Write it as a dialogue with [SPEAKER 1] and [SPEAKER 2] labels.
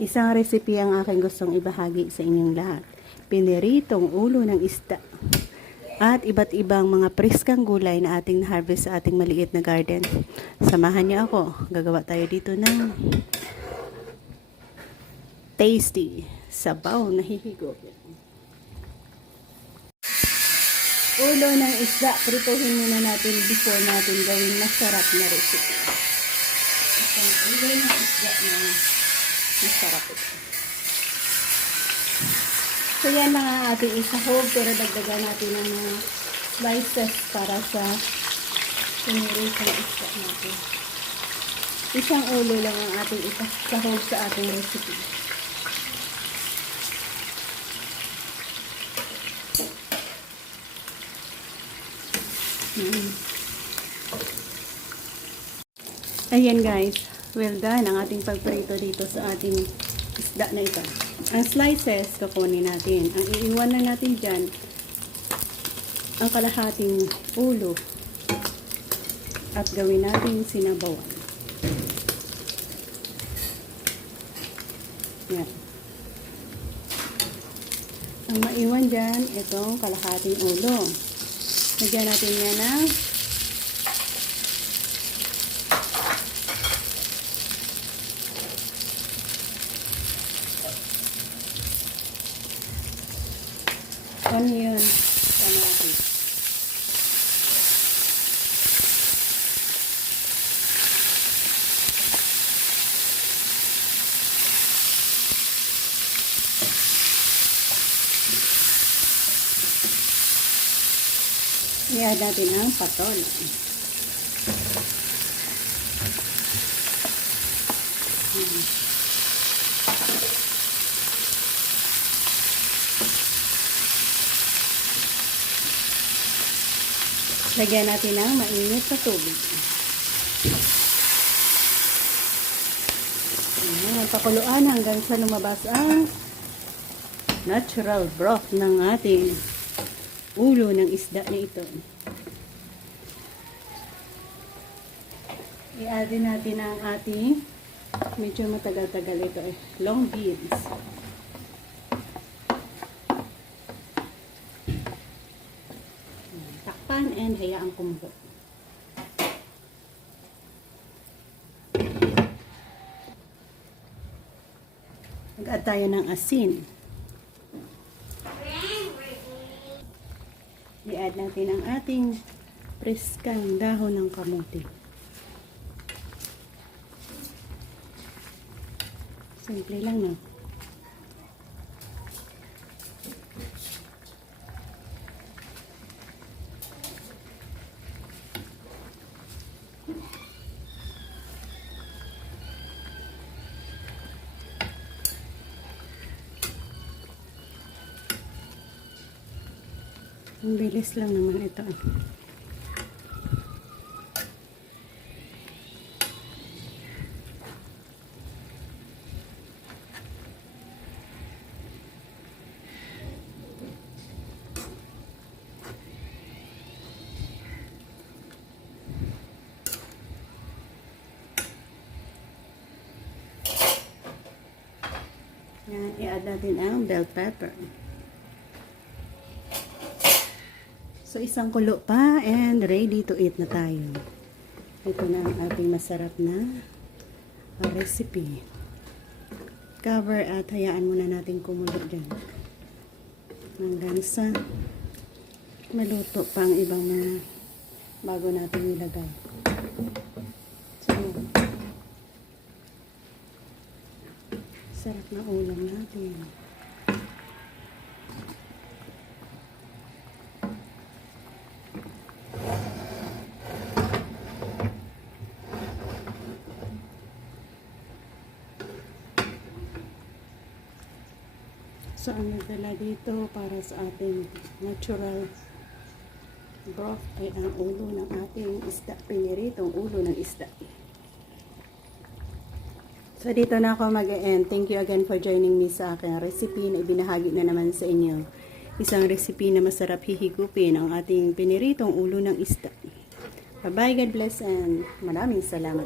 [SPEAKER 1] Isang recipe ang aking gustong ibahagi sa inyong lahat. Piniritong ulo ng isda. At iba't ibang mga preskang gulay na ating harvest sa ating maliit na garden. Samahan niyo ako. Gagawa tayo dito ng tasty sabaw na hihigop. Ulo ng isda, prituhin muna natin before natin gawin masarap na recipe. Isang ulo ng isda na masarap ito. So yan ang ating isahog pero dagdagan natin ng mga slices para sa pinirit ng isda natin. Isang ulo lang ang ating isahog sa ating recipe. Mm. Ayan guys, well done ang ating pagprito dito sa ating isda na ito. Ang slices, kukunin natin. Ang iiwan na natin dyan, ang kalahating ulo at gawin natin sinabawan. Yan. Ang maiwan dyan, itong kalahating ulo. Lagyan natin yan ng onion, kamatis. I-add natin ang patol. Hmm. Lagyan natin ng mainit na tubig. Ayan, Magpakuluan hanggang sa lumabas ang natural broth ng ating ulo ng isda na ito. I-add natin ang ating medyo matagal-tagal ito eh, long beans. And hayaan kumulo. Nag-add tayo ng asin. I-add natin ang ating preskang dahon ng kamote. Simple lang no. Ang bilis lang naman ito. Yan, i-add natin ang bell pepper. So, isang kulo pa and ready to eat na tayo. Ito na ang ating masarap na recipe. Cover at hayaan muna natin kumulo dyan. Hanggang sa maluto pa ang ibang mga bago natin ilagay. So, sarap na ulam natin. So, ang nagdala dito para sa ating natural broth ay ang ulo ng ating isda. Piniritong ulo ng isda. So, dito na ako mag-end. Thank you again for joining me sa aking recipe na ibinahagi na naman sa inyo. Isang recipe na masarap hihigupin ang ating piniritong ulo ng isda. Bye-bye, God bless, and maraming salamat.